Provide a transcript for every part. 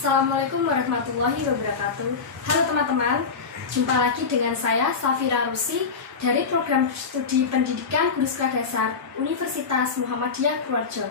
Assalamualaikum warahmatullahi wabarakatuh. Halo teman-teman, jumpa lagi dengan saya Safira Rusi dari program studi pendidikan guru sekolah dasar Universitas Muhammadiyah Purworejo.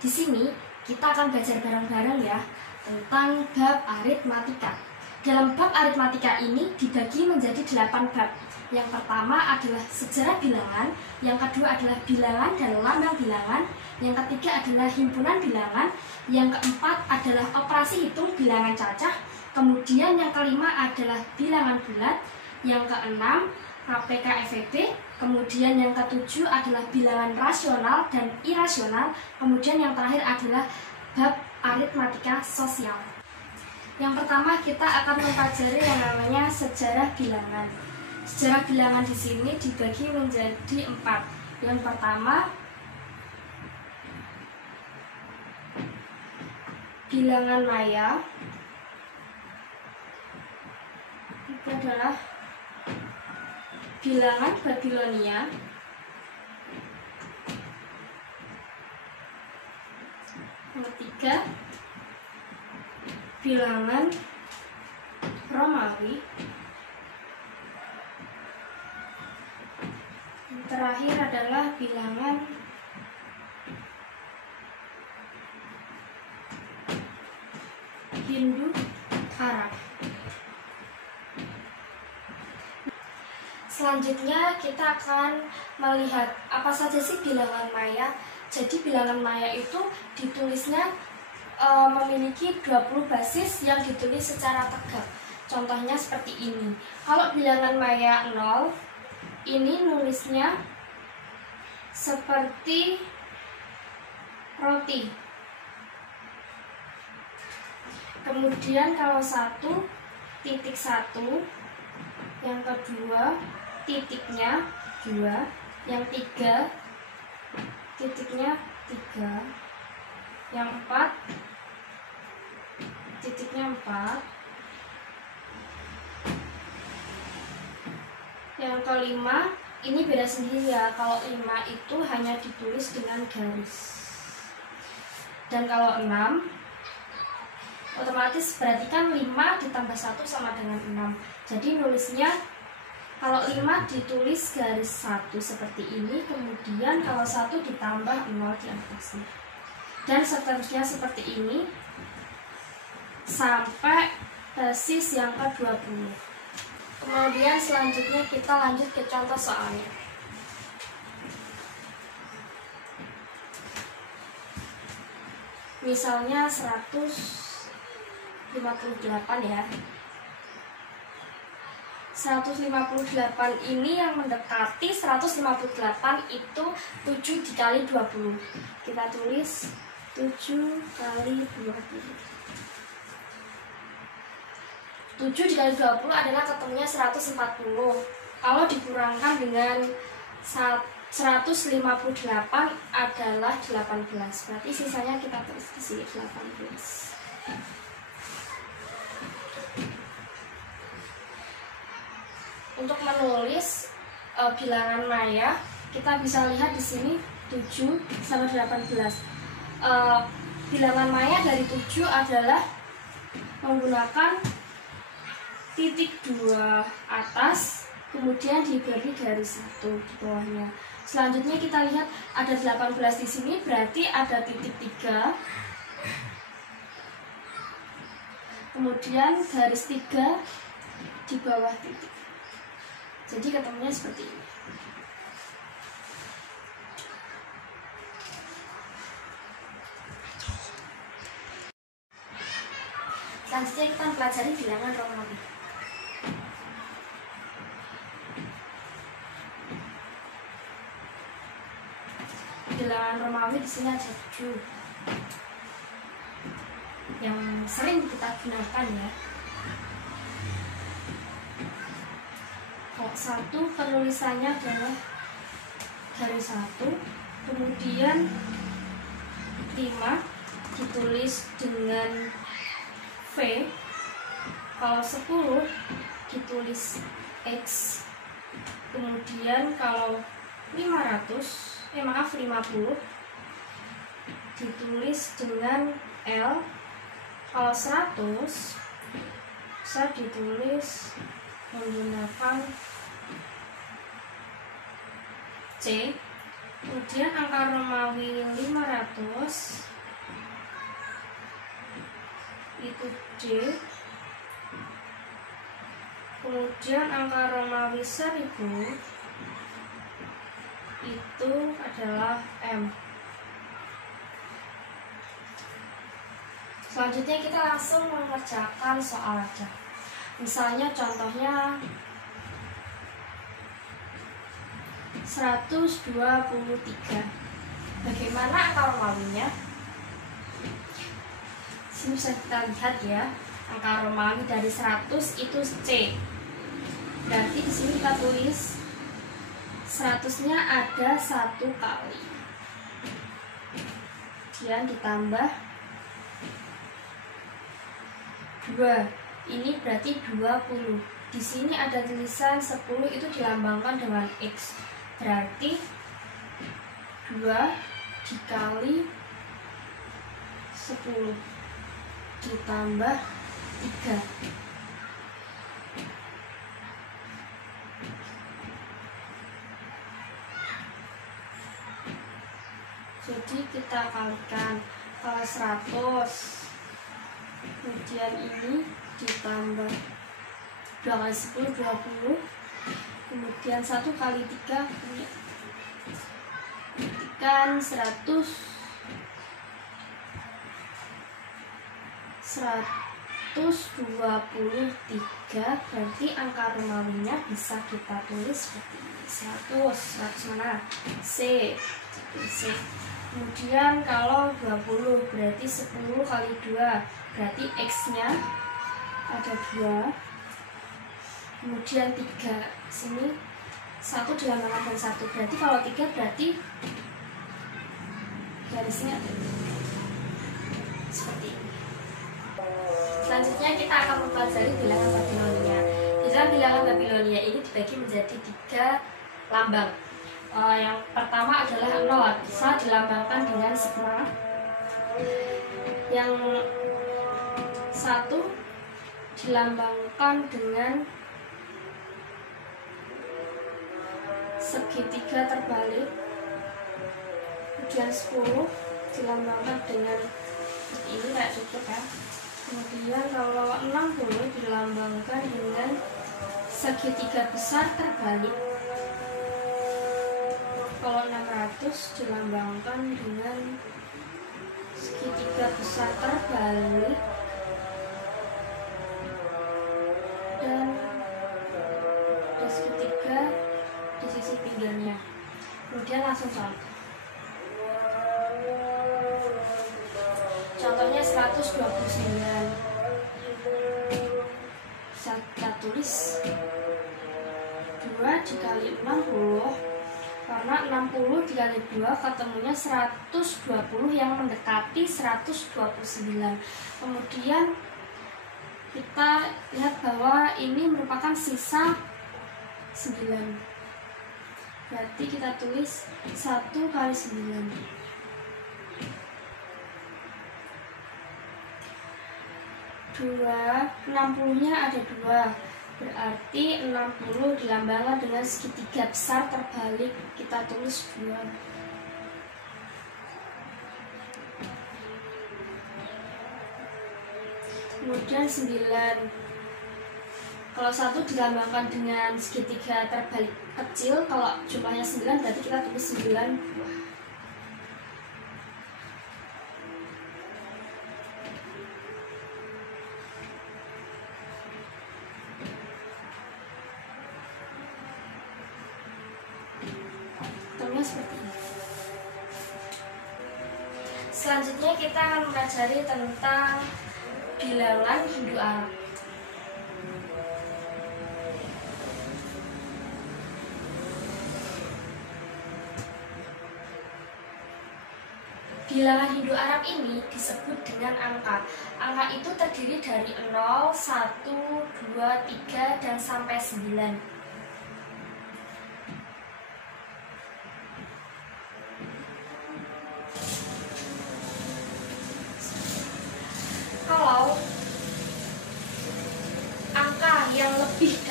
Di sini kita akan belajar bareng-bareng ya tentang bab aritmatika. Dalam bab aritmatika ini dibagi menjadi 8 bab. Yang pertama adalah sejarah bilangan, yang kedua adalah bilangan dan lambang bilangan, yang ketiga adalah himpunan bilangan, yang keempat adalah operasi hitung bilangan cacah, kemudian yang kelima adalah bilangan bulat, yang keenam KPK FEB, kemudian yang ketujuh adalah bilangan rasional dan irasional, kemudian yang terakhir adalah bab aritmatika sosial. Yang pertama kita akan mempelajari yang namanya sejarah bilangan. Sejarah bilangan di sini dibagi menjadi 4. Yang pertama, bilangan maya. Itu adalah bilangan Babilonia. Yang ketiga, bilangan Romawi. Yang terakhir adalah bilangan Hindu Arab. Selanjutnya kita akan melihat apa saja sih bilangan maya. Jadi bilangan maya itu ditulisnya memiliki 20 basis yang ditulis secara tegak. Contohnya seperti ini. Kalau bilangan maya 0, ini nulisnya seperti roti. Kemudian kalau 1, titik 1, yang kedua titiknya 2, yang 3 titiknya 3, yang 4 titiknya 4, yang kelima ini beda sendiri ya. Kalau 5 itu hanya ditulis dengan garis, dan kalau 6 otomatis berarti kan 5 ditambah 1 sama dengan 6. Jadi nulisnya kalau 5 ditulis garis 1 seperti ini, kemudian kalau 1 ditambah 0 di atasnya, dan seterusnya seperti ini sampai basis yang ke-20. Kemudian selanjutnya kita lanjut ke contoh soalnya. Misalnya 158 ya. 158 ini yang mendekati 158 itu 7 dikali 20. Kita tulis 7 kali 20. 7 dikali 20 adalah ketemunya 140. Kalau dikurangkan dengan 158 adalah 18. Berarti sisanya kita tulis di sini 18. Untuk menulis bilangan maya, kita bisa lihat di sini 7 sama 18. Bilangan maya dari 7 adalah menggunakan titik 2 atas, kemudian diberi garis 1 di bawahnya. Selanjutnya kita lihat ada 18 di sini, berarti ada titik 3, kemudian garis 3 di bawah titik. Jadi ketemunya seperti ini. Selanjutnya kita pelajari bilangan Romawi. Bilangan Romawi di sini ada 7 yang sering kita gunakan ya. Kalau 1 penulisannya adalah garis 1, kemudian 5 ditulis dengan V. Kalau 10 ditulis X. Kemudian kalau 50 ditulis dengan L. Kalau 100 bisa ditulis menggunakan C. Kemudian angka Romawi 500 itu D. Kemudian angka Romawi 1000 itu adalah M. Selanjutnya kita langsung mengerjakan soal aja. Misalnya contohnya 123. Bagaimana angka Romawinya? Sini bisa kita lihat ya, angka Romawi dari 100 itu C. Berarti di sini kita tulis 100-nya ada 1 kali. Kemudian ditambah 2. Ini berarti 20. Di sini ada tulisan 10 itu dilambangkan dengan X. Berarti 2 dikali 10 ditambah 3. Jadi kita kalikan, kalau 100 kemudian ini ditambah 2 kali 10 20, kemudian 1 kali 3 kan 123. Berarti angka Romawinya bisa kita tulis seperti ini. 100 mana? C. Kemudian kalau 20 berarti 10 kali 2, berarti X-nya ada 2. Kemudian 3, sini 1 dilambangkan dengan 1, berarti kalau 3 berarti garisnya seperti ini. Selanjutnya kita akan mempelajari bilangan Babilonia. Di dalam bilangan Babilonia ini dibagi menjadi 3 lambang. Yang pertama adalah 0, bisa dilambangkan dengan skema. Yang 1 dilambangkan dengan segitiga terbalik. Kemudian 10 dilambangkan dengan ini kayak cukup ya. Kemudian kalau 60 dilambangkan dengan segitiga besar terbalik. Kalau 600 dilambangkan dengan segitiga besar terbalik dan ada segitiga di sisi pinggirnya. Kemudian langsung contoh. Contohnya 129. Bisa kita tulis 2 dikali 60. Karena 60 dikali 2 ketemunya 120 yang mendekati 129. Kemudian kita lihat bahwa ini merupakan sisa 9. Berarti kita tulis 1 kali 9. 60-nya ada 2. Berarti 60 dilambangkan dengan segitiga besar terbalik. Kita tulis 2. Kemudian 9. Kalau 1 dilambangkan dengan segitiga terbalik kecil, kalau jumlahnya 9 berarti kita tulis 9 buah. Seperti ini. Selanjutnya kita akan mempelajari tentang bilangan Hindu Arab. Bilangan Hindu Arab ini disebut dengan angka. Angka itu terdiri dari 0, 1, 2, 3, dan sampai 9. Kalau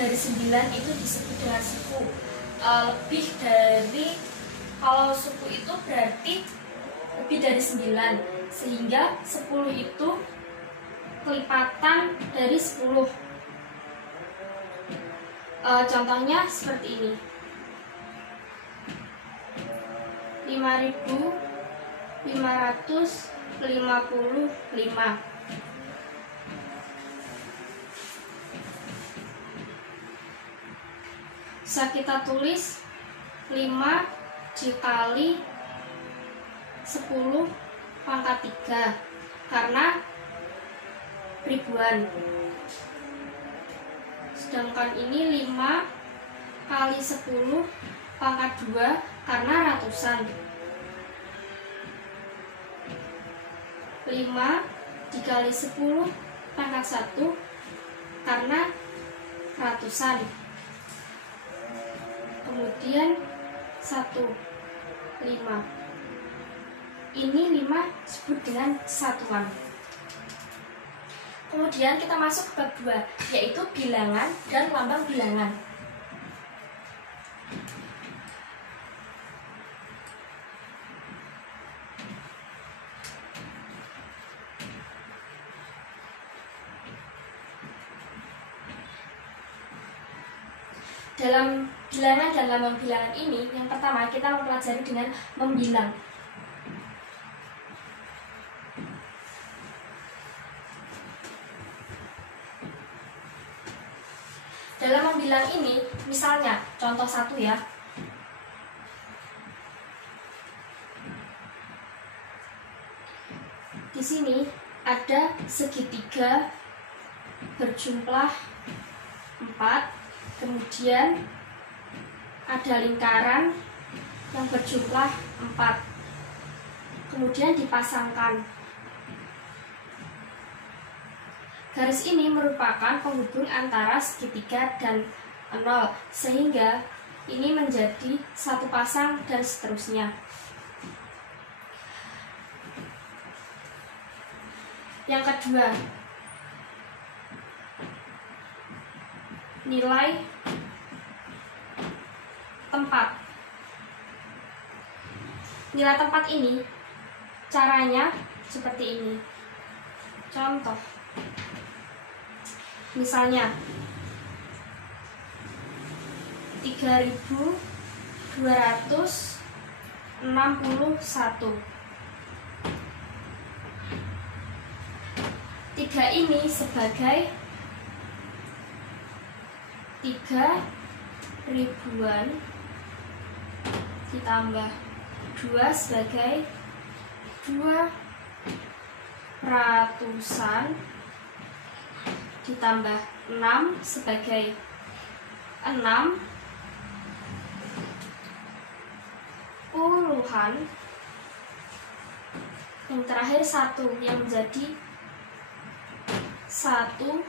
dari 9 itu disebut dengan suku. Lebih dari, kalau suku itu berarti lebih dari 9, sehingga 10 itu kelipatan dari 10. Contohnya seperti ini. 5.555. Bisa kita tulis 5 dikali 10 pangkat 3 karena ribuan. Sedangkan ini 5 kali 10 pangkat 2 karena ratusan. 5 dikali 10 pangkat 1 karena ratusan. Kemudian 1, 5. Ini 5 disebut dengan satuan. Kemudian kita masuk ke bab 2, yaitu bilangan dan lambang bilangan. Dalam bilangan dan lambang bilangan ini, yang pertama kita mempelajari dengan membilang. Dalam membilang ini, misalnya contoh 1 ya. Di sini ada segitiga berjumlah 4. Kemudian ada lingkaran yang berjumlah 4. Kemudian dipasangkan. Garis ini merupakan penghubung antara segitiga dan 0, sehingga ini menjadi satu pasang dan seterusnya. Yang kedua, nilai tempat. Nilai tempat ini caranya seperti ini. Contoh, misalnya 3.261. 3 ini sebagai 3 ribuan ditambah 2 sebagai 2 ratusan ditambah 6 sebagai 6 puluhan, yang terakhir 1 yang menjadi 1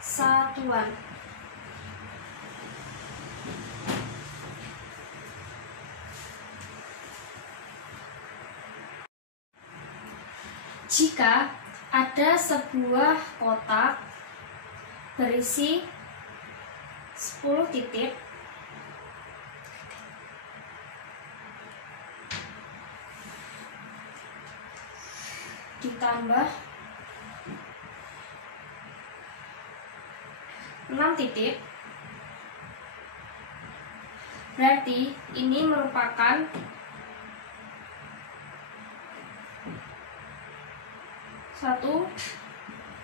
satuan. Jika ada sebuah kotak berisi 10 titik, ditambah 6 titik, berarti ini merupakan satu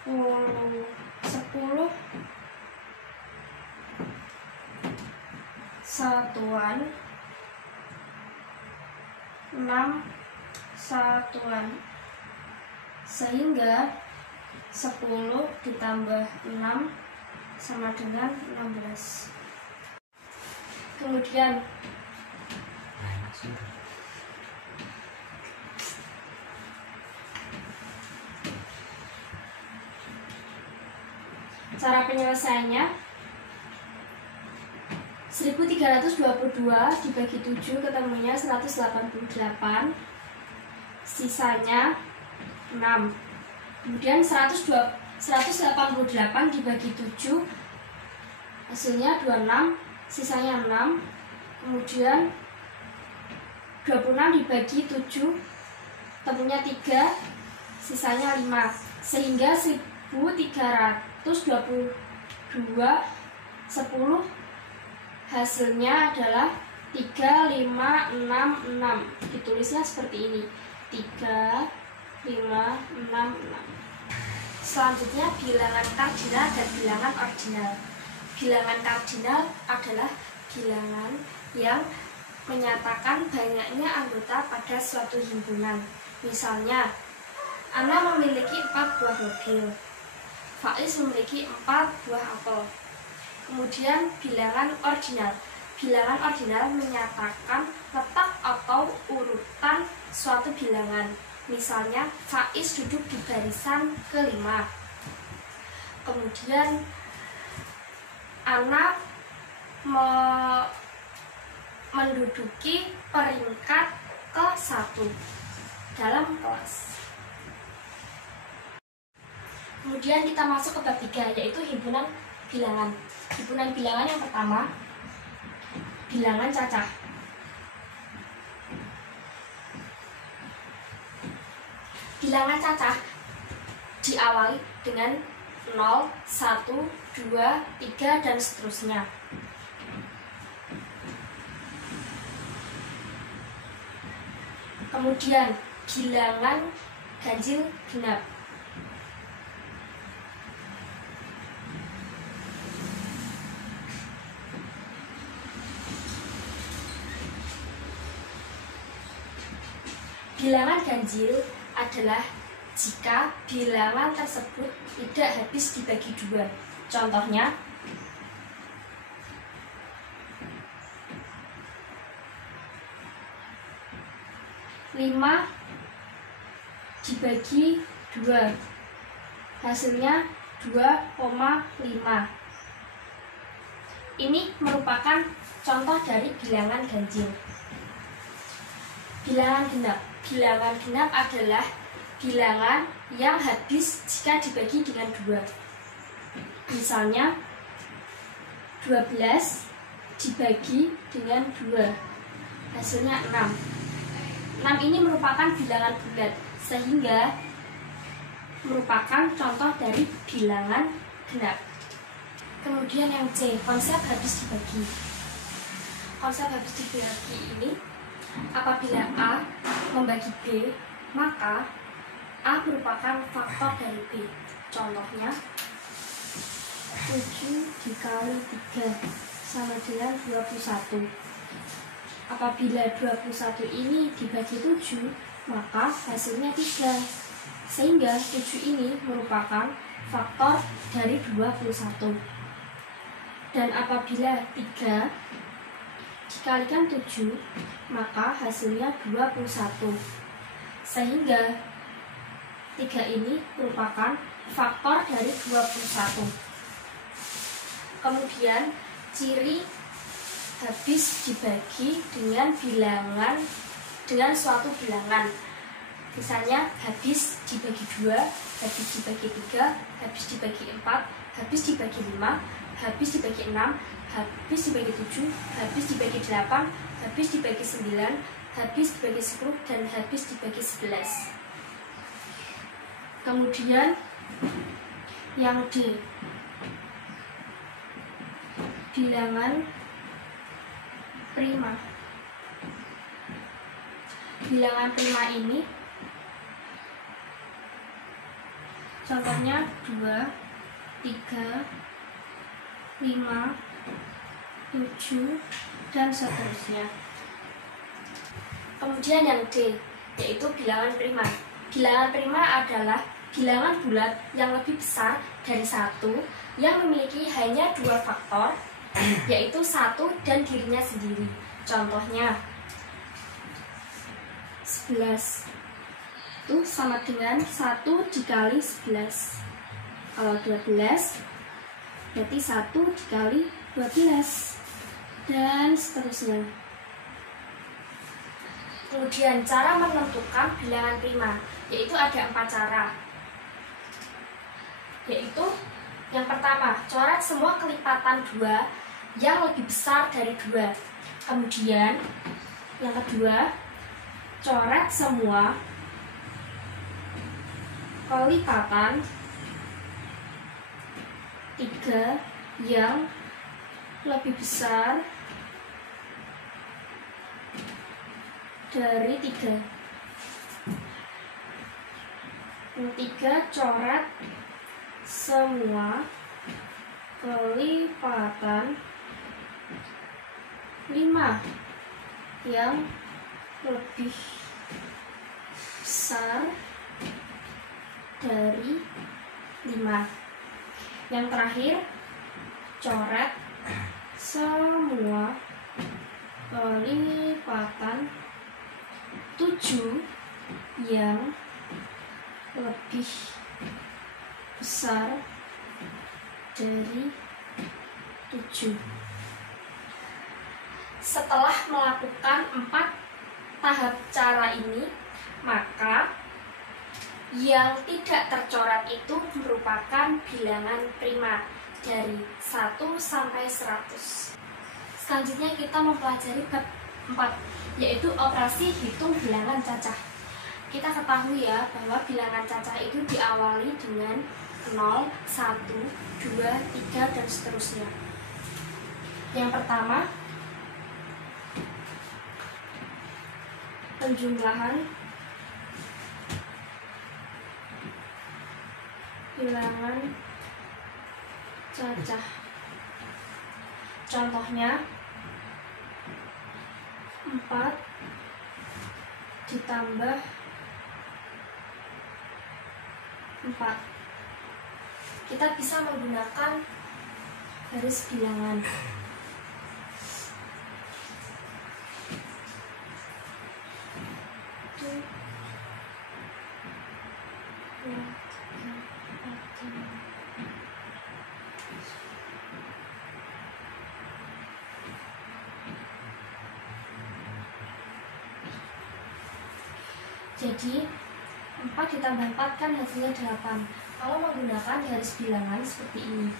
10 satuan, 6 satuan, sehingga 10 ditambah 6 sama dengan 16. Kemudian cara penyelesaiannya, 1322 dibagi 7 ketemunya 188, sisanya 6. Kemudian 188 dibagi 7 hasilnya 26, sisanya 6. Kemudian 26 dibagi 7, temunya 3, sisanya 5, sehingga 1322 10 hasilnya adalah 3566. Ditulisnya seperti ini, 3566. Selanjutnya bilangan kardinal dan bilangan ordinal. Bilangan kardinal adalah bilangan yang menyatakan banyaknya anggota pada suatu himpunan. Misalnya, Ana memiliki 4 buah mobil, Faiz memiliki 4 buah apel. Kemudian bilangan ordinal. Bilangan ordinal menyatakan letak atau urutan suatu bilangan. Misalnya, Faiz duduk di barisan ke-5. Kemudian Ana menduduki peringkat ke-1 dalam kelas. Kemudian kita masuk ke bab 3, yaitu himpunan bilangan. Himpunan bilangan yang pertama, bilangan cacah. Bilangan cacah diawali dengan 0, 1, 2, 3, dan seterusnya. Kemudian bilangan ganjil genap. Bilangan ganjil adalah jika bilangan tersebut tidak habis dibagi 2. Contohnya, 5 dibagi 2, hasilnya 2,5. Ini merupakan contoh dari bilangan ganjil. Bilangan genap. Bilangan genap adalah bilangan yang habis jika dibagi dengan 2. Misalnya, 12 dibagi dengan 2, hasilnya 6. 6 ini merupakan bilangan bulat, sehingga merupakan contoh dari bilangan genap. Kemudian yang C, konsep habis dibagi. Konsep habis dibagi ini, apabila A membagi B, maka A merupakan faktor dari B. Contohnya, 7 dikali 3 sama dengan 21. Apabila 21 ini dibagi 7, maka hasilnya 3. Sehingga 7 ini merupakan faktor dari 21. Dan apabila 3 dikalikan 7, maka hasilnya 21. Sehingga 3 ini merupakan faktor dari 21. Kemudian ciri habis dibagi dengan bilangan, dengan suatu bilangan. Misalnya habis dibagi 2, habis dibagi 3, habis dibagi 4, habis dibagi 5, habis dibagi 6, habis dibagi 7, habis dibagi 8, habis dibagi 9, habis dibagi 10, dan habis dibagi 11. Kemudian yang D, bilangan prima. Bilangan prima ini contohnya 2, 3, 5, 7, dan seterusnya. Kemudian yang D, yaitu bilangan prima. Bilangan prima adalah bilangan bulat yang lebih besar dari 1, yang memiliki hanya 2 faktor, yaitu 1 dan dirinya sendiri. Contohnya, 11 itu sama dengan 1 dikali 11. Kalau 12 berarti 1 dikali 12, dan seterusnya. Kemudian cara menentukan bilangan prima, yaitu ada 4 cara, yaitu Yang pertama, coret semua kelipatan 2 yang lebih besar dari 2. Kemudian, yang kedua, coret semua kelipatan 3 yang lebih besar dari 3. Yang ketiga, coret semua kelipatan 5 yang lebih besar dari 5. Yang terakhir, coret semua kelipatan 7 yang lebih besar dari 7. Setelah melakukan 4 tahap cara ini, maka yang tidak tercoret itu merupakan bilangan prima dari 1 sampai 100. Selanjutnya kita mempelajari bab 4, yaitu operasi hitung bilangan cacah. Kita ketahui ya bahwa bilangan cacah itu diawali dengan 0, 1, 2, 3, dan seterusnya. Yang pertama, penjumlahan bilangan cacah. Contohnya 4 ditambah 4. Kita bisa menggunakan garis bilangan. Jadi 4 ditambah 4 kan hasilnya 8. Kalau menggunakan garis bilangan seperti ini,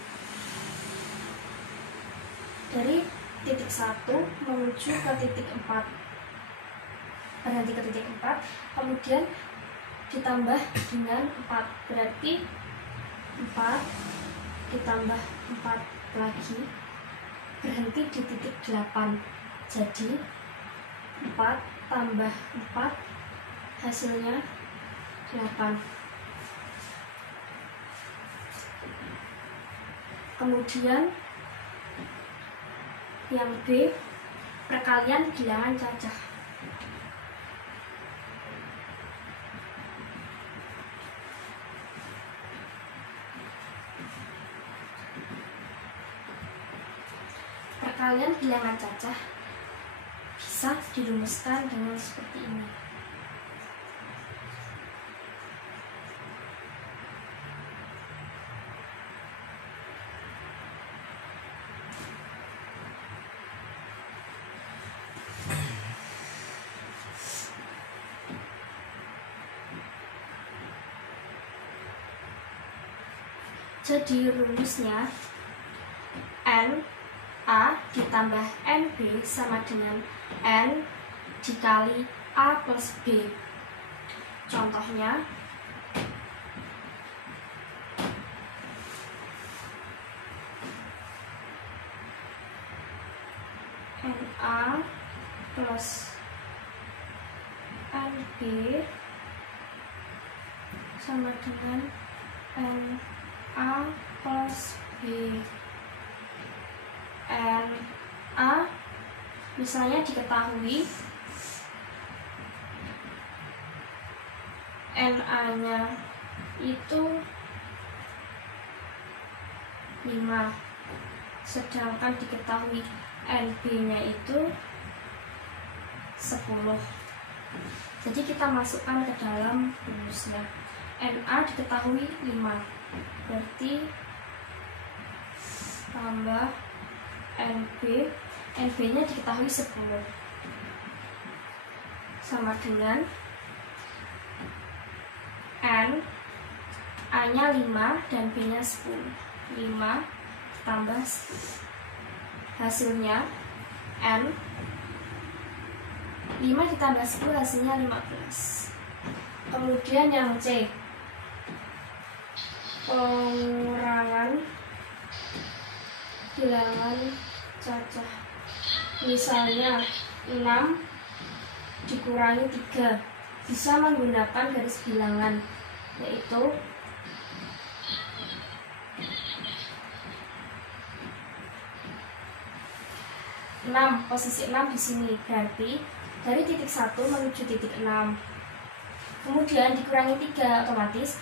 dari titik 1 menuju ke titik 4, berhenti ke titik 4, kemudian ditambah dengan 4, berarti 4 ditambah 4 lagi, berhenti di titik 8. Jadi 4 tambah 4 hasilnya 8. Kemudian yang B, perkalian bilangan cacah. Perkalian bilangan cacah bisa dirumuskan dengan seperti ini. Jadi rumusnya N A ditambah NB sama dengan N dikali A plus B. Contohnya NA plus NB sama dengan NA plus B. NA misalnya diketahui NA-nya itu 5, sedangkan diketahui NB-nya itu 10. Jadi kita masukkan ke dalam rumusnya. NA diketahui 5, berarti tambah NB, NB-nya diketahui 10, sama dengan N, A-nya 5 dan B-nya 10. 5 tambah hasilnya N. 5 ditambah 10 hasilnya 15. Kemudian yang C, pengurangan bilangan cacah. Misalnya 6 dikurangi 3, bisa menggunakan garis bilangan, yaitu 6, posisi 6 di sini, berarti dari titik 1 menuju titik 6. Kemudian dikurangi 3, otomatis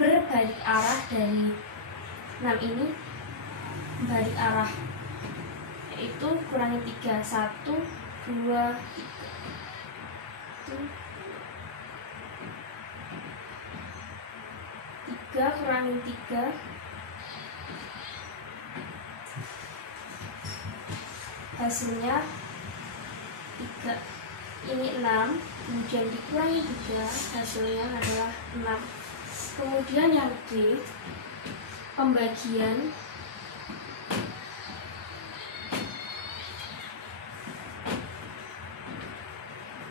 berbalik arah dari 6 ini, balik arah, yaitu kurangi 3, 1, 2, 3 kurangi 3 hasilnya 3. Ini 6, kemudian dikurangi 3, hasilnya adalah 6. Kemudian yang D, pembagian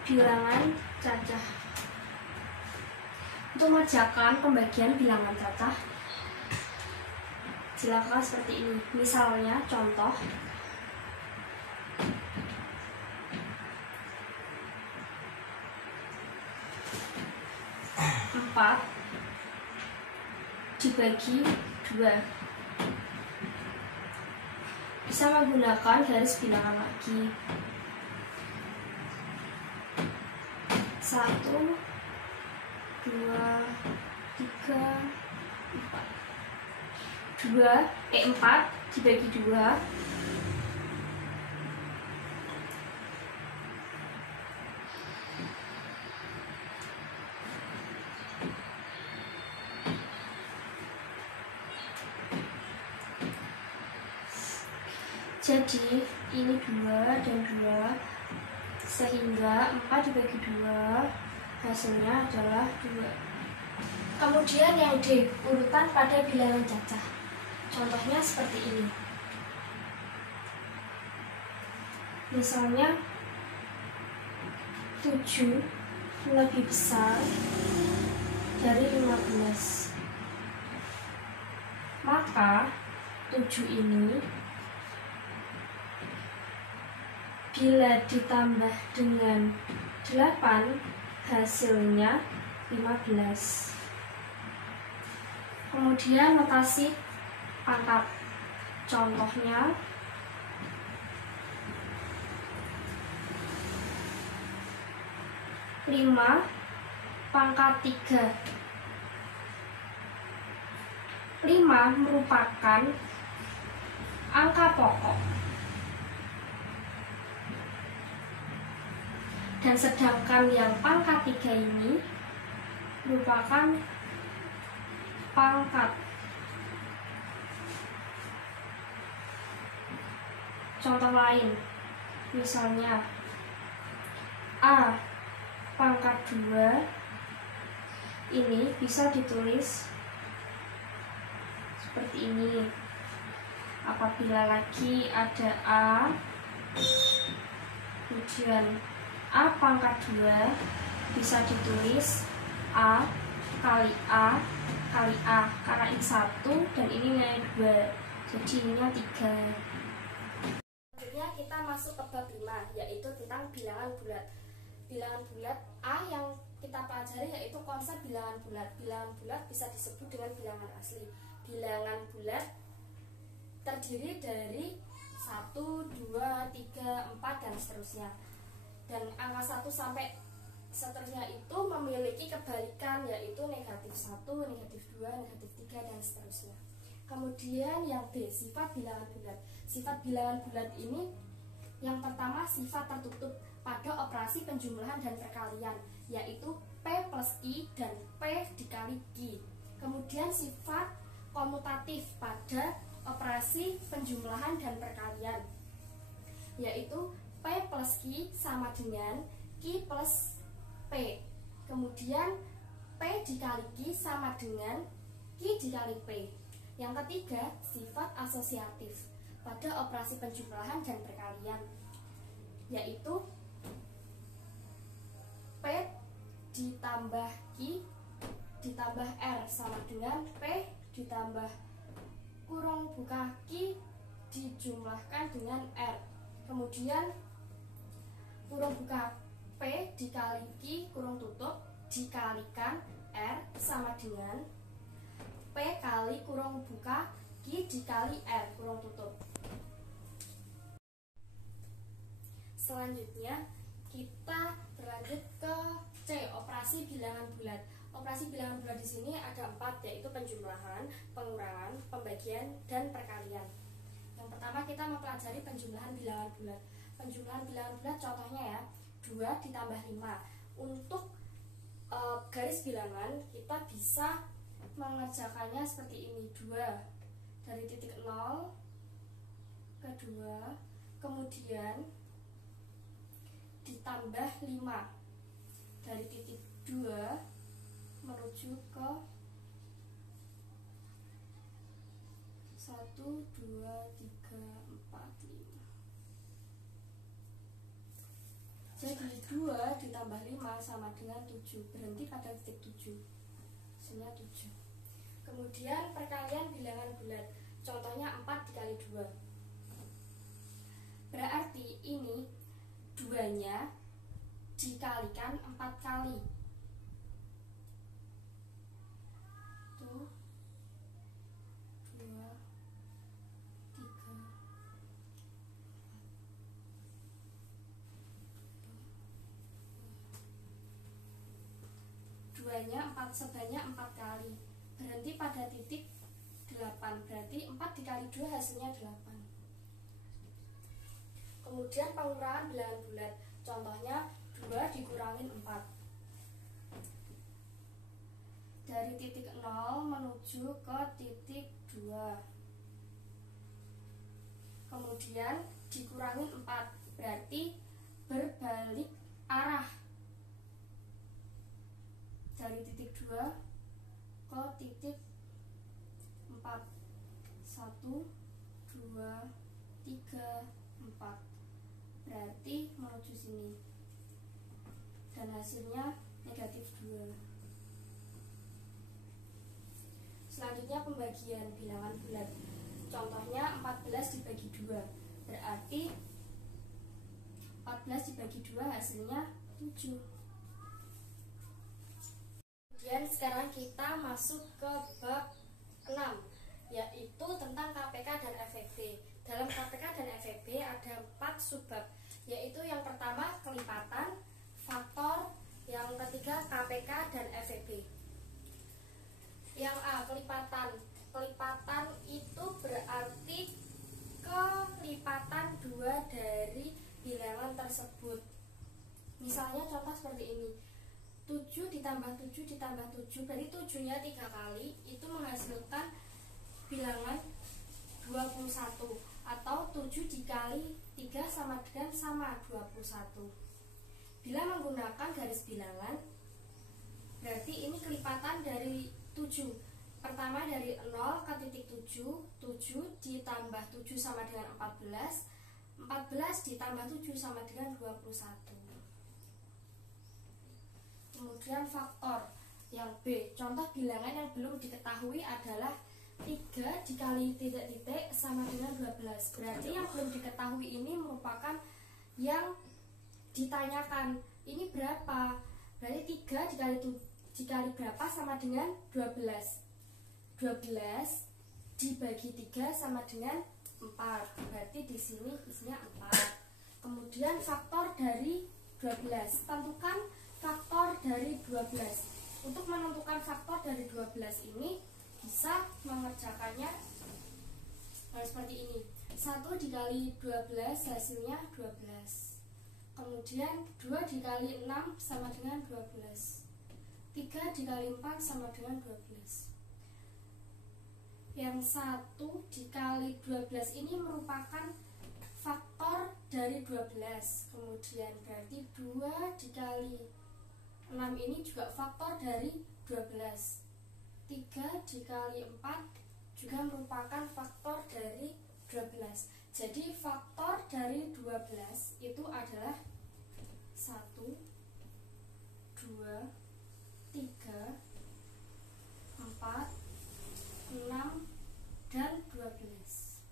bilangan cacah. Untuk mengerjakan pembagian bilangan cacah, dilakukan seperti ini. Misalnya contoh 4 dibagi 2, bisa menggunakan garis bilangan lagi. 1, 2, 3, 4. 4 dibagi 2, jadi ini 2 dan 2, sehingga 4 dibagi 2 hasilnya adalah 2. Kemudian yang D, urutan pada bilangan cacah. Contohnya seperti ini. Misalnya 7 lebih besar dari 15. Maka 7 ini bila ditambah dengan 8 hasilnya 15. Kemudian notasi pangkat. Contohnya 5 pangkat 3. 5 merupakan angka pokok. Dan sedangkan yang pangkat 3 ini merupakan pangkat. Contoh lain, misalnya A pangkat 2 ini bisa ditulis seperti ini. Apabila lagi ada A, kemudian A pangkat 2 bisa ditulis A kali A kali A, karena ini 1 dan ini nilai 2, jadi ininya 3. Selanjutnya kita masuk ke bab 5, yaitu tentang bilangan bulat. Bilangan bulat A yang kita pelajari yaitu konsep bilangan bulat. Bilangan bulat bisa disebut dengan bilangan asli. Bilangan bulat terdiri dari 1, 2, 3, 4 dan seterusnya. Dan angka 1 sampai seterusnya itu memiliki kebalikan, yaitu negatif 1, negatif 2, negatif 3 dan seterusnya. Kemudian yang D, sifat bilangan bulat. Sifat bilangan bulat ini yang pertama sifat tertutup pada operasi penjumlahan dan perkalian, yaitu P plus I dan P dikali Q. Kemudian sifat komutatif pada operasi penjumlahan dan perkalian, yaitu P plus Q sama dengan Q plus P. Kemudian P dikali Q sama dengan Q dikali P. Yang ketiga, sifat asosiatif pada operasi penjumlahan dan perkalian, yaitu P ditambah Q ditambah R sama dengan P ditambah kurung buka Q dijumlahkan dengan R. Kemudian kurung buka P dikali Q kurung tutup dikalikan R sama dengan P kali kurung buka Q dikali R kurung tutup. Selanjutnya kita berlanjut ke C, operasi bilangan bulat. Operasi bilangan bulat di sini ada 4, yaitu penjumlahan, pengurangan, pembagian, dan perkalian. Yang pertama kita mempelajari penjumlahan bilangan bulat. Penjumlahan bilangan bulat contohnya ya, 2 ditambah 5. Untuk garis bilangan kita bisa mengerjakannya seperti ini, 2 dari titik 0 ke 2, kemudian ditambah 5 dari titik 2 menuju ke 1, 2, 3, 4, 5. Jadi 2 ditambah 5 sama dengan 7, berhenti pada titik 7, hasilnya 7. Kemudian perkalian bilangan bulat, contohnya 4 dikali 2. Berarti ini 2-nya dikalikan 4 kali. Tuh, 2, 3, 2-nya 4 sebanyak 4 kali. Berhenti pada titik 8, berarti 4 dikali 2 hasilnya 8. Kemudian pengurangan bilangan bulat, contohnya 2 dikurangin 4. Dari titik 0 menuju ke titik 2. Kemudian dikurangin 4, berarti berbalik arah. Dari titik 2 ke titik 4. 1, 2, 3, 4. Berarti menuju sini. Dan hasilnya negatif 2. Selanjutnya pembagian bilangan bulat. Contohnya 14 dibagi 2. Berarti 14 dibagi 2 hasilnya 7. Kemudian sekarang kita masuk ke bab 6, yaitu tentang KPK dan FEB. Dalam KPK dan FEB ada 4 subbab, yaitu yang pertama kelipatan, faktor, yang ketiga KPK dan FEB. Yang A, kelipatan. Kelipatan itu berarti kelipatan 2 dari bilangan tersebut. Misalnya contoh seperti ini, 7 ditambah 7 ditambah 7, berarti 7-nya 3 kali, itu menghasilkan bilangan 21, atau 7 dikali 3 sama dengan 21. Bila menggunakan garis bilangan, berarti ini kelipatan dari 7. Pertama dari 0 ke titik 7, 7 ditambah 7 sama dengan 14, 14 ditambah 7 sama dengan 21. Kemudian faktor yang B, contoh bilangan yang belum diketahui adalah 3 dikali titik-titik sama dengan 12. Berarti yang belum diketahui ini merupakan yang ditanyakan. Ini berapa? Berarti 3 dikali berapa sama dengan 12. 12 dibagi 3 sama dengan 4. Berarti di sini isinya 4. Kemudian faktor dari 12. Tentukan faktor dari 12. Untuk menentukan faktor dari 12 ini bisa mengerjakannya seperti ini. 1 dikali 12 hasilnya 12. Kemudian 2 dikali 6 sama dengan 12. 3 dikali 4 sama dengan 12. Yang 1 dikali 12 ini merupakan faktor dari 12. Kemudian berarti 2 dikali 6 ini juga faktor dari 12. 3 dikali 4 juga juga merupakan faktor dari 12. Jadi faktor dari 12 itu adalah 1, 2, 3, 4, 6, dan 12.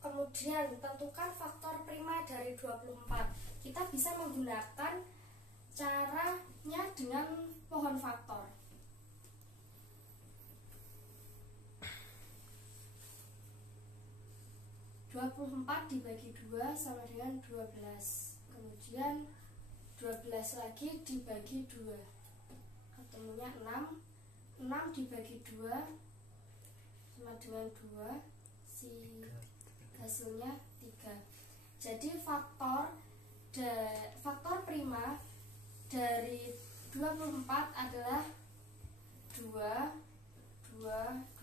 Kemudian tentukan faktor prima dari 24. Kita bisa menggunakan caranya dengan pohon faktor. (24) dibagi 2 sama dengan 12. Kemudian 12 lagi dibagi 2. Ketemunya 6. 6 dibagi 2 sama dengan 2. Hasilnya 3. Jadi faktor prima dari 24 adalah 2, 2,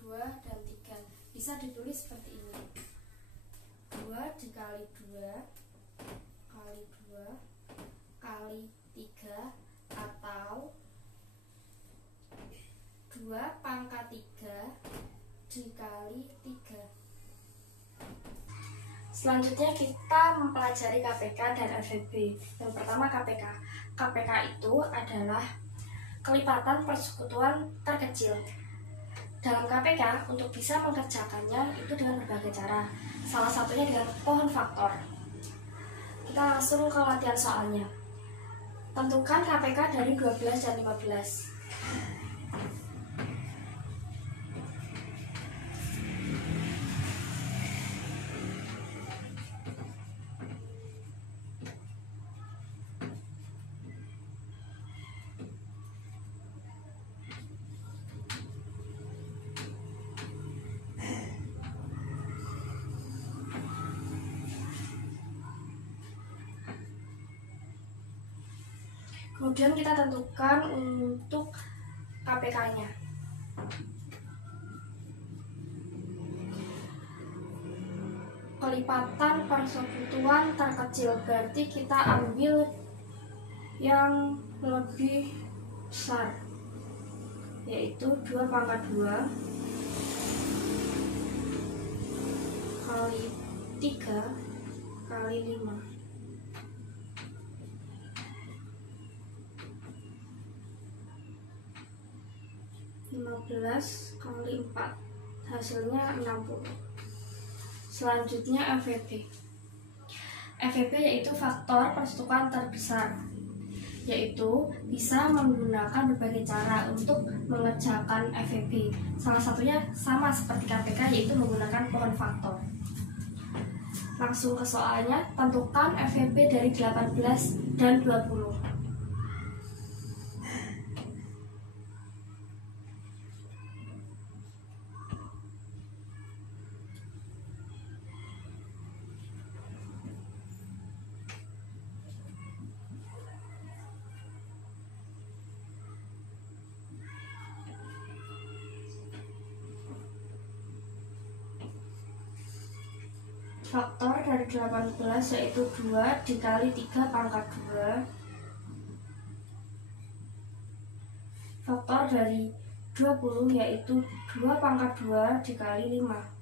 2, dan 3. Bisa ditulis seperti ini. 2 dikali 2 kali 2 kali 3, atau 2 pangkat 3 dikali 3. Selanjutnya kita mempelajari KPK dan FEB. Yang pertama KPK. KPK itu adalah kelipatan persekutuan terkecil. Dalam KPK, untuk bisa mengerjakannya itu dengan berbagai cara. Salah satunya dengan pohon faktor. Kita langsung ke latihan soalnya. Tentukan KPK dari 12 dan 15. Kemudian kita tentukan untuk KPK-nya. Kelipatan persekutuan terkecil, berarti kita ambil yang lebih besar, yaitu 2 pangkat 2 kali 3 kali 5. 15 kali 4, hasilnya 60. Selanjutnya FEB. FEB yaitu faktor persekutuan terbesar, yaitu bisa menggunakan berbagai cara untuk mengerjakan FEB. Salah satunya sama seperti KPK, yaitu menggunakan pohon faktor. Langsung ke soalnya, tentukan FEB dari 18 dan 20. Faktor dari 18 yaitu 2 dikali 3 pangkat 2. Faktor dari 20 yaitu 2 pangkat 2 dikali 5.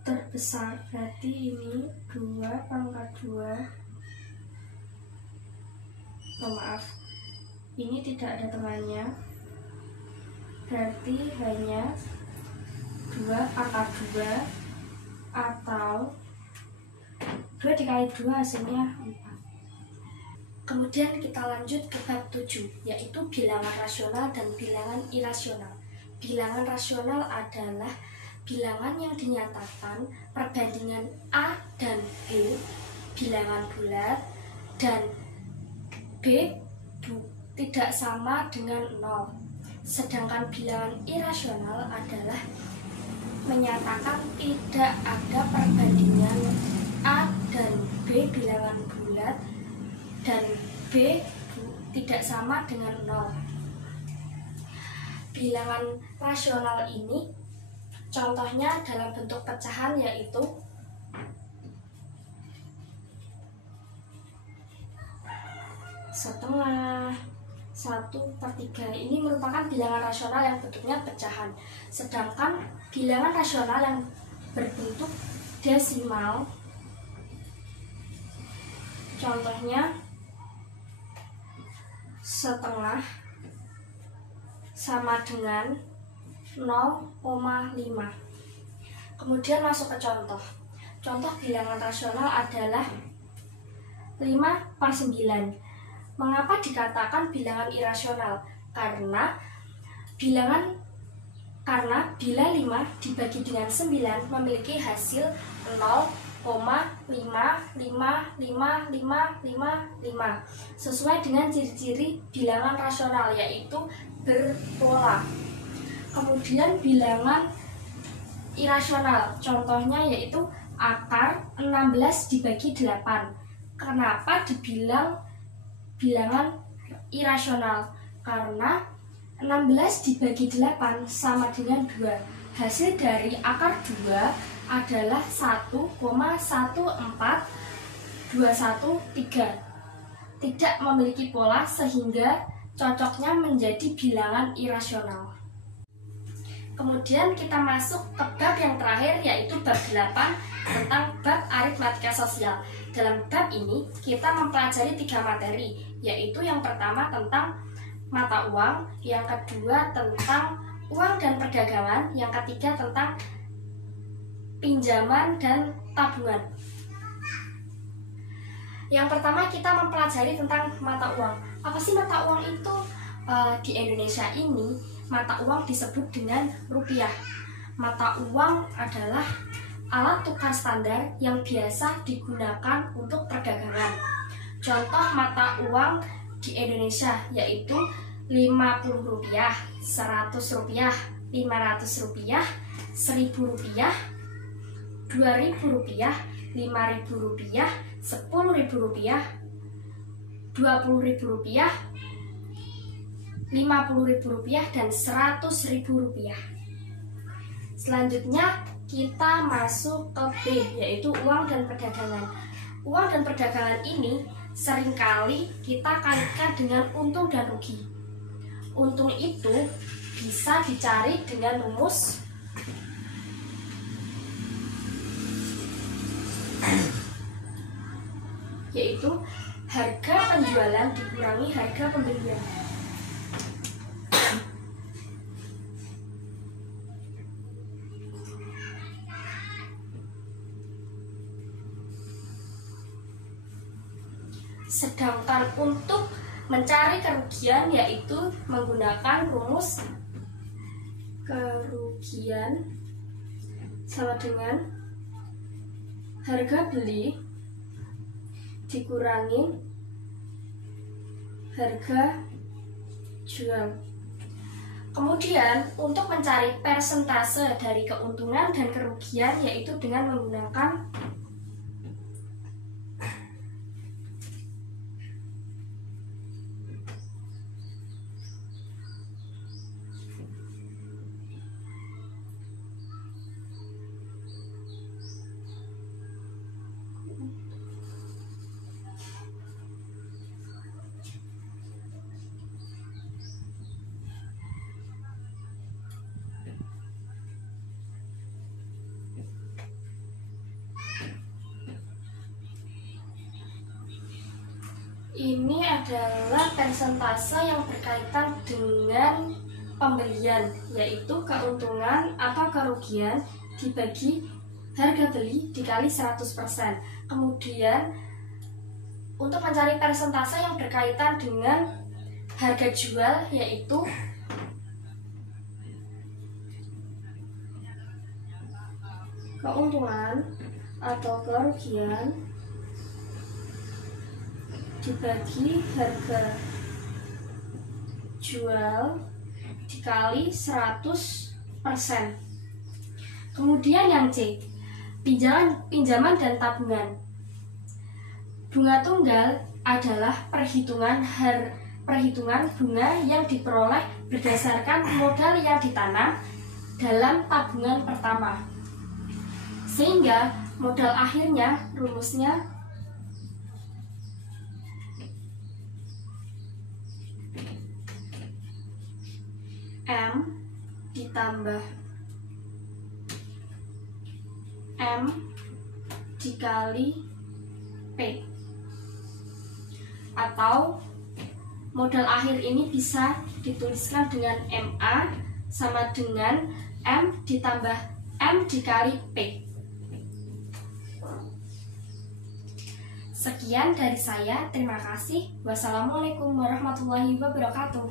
Terbesar berarti ini 2 pangkat 2. Maaf, ini tidak ada tengahnya, berarti hanya 2 pangkat 2, atau 2 dikali 2 hasilnya 4. Kemudian kita lanjut ke bab 7, yaitu bilangan rasional dan bilangan irasional. Bilangan rasional adalah bilangan yang dinyatakan perbandingan A dan B, bilangan bulat, dan B tidak sama dengan 0. Sedangkan bilangan irasional adalah menyatakan tidak ada perbandingan A dan B bilangan bulat dan B tidak sama dengan 0. bilangan rasional ini contohnya dalam bentuk pecahan yaitu setengah, 1/3. Ini merupakan bilangan rasional yang bentuknya pecahan. Sedangkan bilangan rasional yang berbentuk desimal contohnya setengah sama dengan 0,5. Kemudian masuk ke contoh. Contoh bilangan rasional adalah 5/9. Mengapa dikatakan bilangan irasional? Karena bila 5 dibagi dengan 9 memiliki hasil 0,5555555 sesuai dengan ciri-ciri bilangan rasional, yaitu berpola. Kemudian bilangan irasional contohnya yaitu akar 16 dibagi 8. Kenapa dibilang bilangan irasional? Karena 16 dibagi 8 sama dengan 2. Hasil dari akar 2 adalah 1,14213. Tidak memiliki pola sehingga cocoknya menjadi bilangan irasional. Kemudian kita masuk ke bab yang terakhir, yaitu bab 8 tentang bab aritmatika sosial. Dalam bab ini kita mempelajari 3 materi, yaitu yang pertama tentang mata uang, yang kedua tentang uang dan perdagangan, yang ketiga tentang pinjaman dan tabungan. Yang pertama kita mempelajari tentang mata uang. Apa sih mata uang itu? Di Indonesia ini mata uang disebut dengan rupiah. Mata uang adalah alat tukar standar yang biasa digunakan untuk perdagangan. Contoh mata uang di Indonesia yaitu Rp50, Rp100, Rp500, Rp1.000, Rp2.000, Rp5.000, Rp10.000, Rp20.000, Rp50.000, dan Rp100.000. Selanjutnya kita masuk ke B, yaitu uang dan perdagangan. Uang dan perdagangan ini seringkali kita kaitkan dengan untung dan rugi. Untung itu bisa dicari dengan rumus yaitu harga penjualan dikurangi harga pembelian. Sedangkan untuk mencari kerugian yaitu menggunakan rumus kerugian sama dengan harga beli dikurangi harga jual. Kemudian untuk mencari persentase dari keuntungan dan kerugian yaitu dengan menggunakan ini adalah persentase yang berkaitan dengan pembelian, yaitu keuntungan atau kerugian dibagi harga beli dikali 100%. Kemudian untuk mencari persentase yang berkaitan dengan harga jual yaitu keuntungan atau kerugian dibagi harga jual dikali 100%. Kemudian yang C, pinjaman dan tabungan. Bunga tunggal adalah perhitungan bunga yang diperoleh berdasarkan modal yang ditanam dalam tabungan pertama. Sehingga modal akhirnya rumusnya M ditambah M dikali P, atau modal akhir ini bisa dituliskan dengan MA sama dengan M ditambah M dikali P. Sekian dari saya, terima kasih. Wassalamualaikum warahmatullahi wabarakatuh.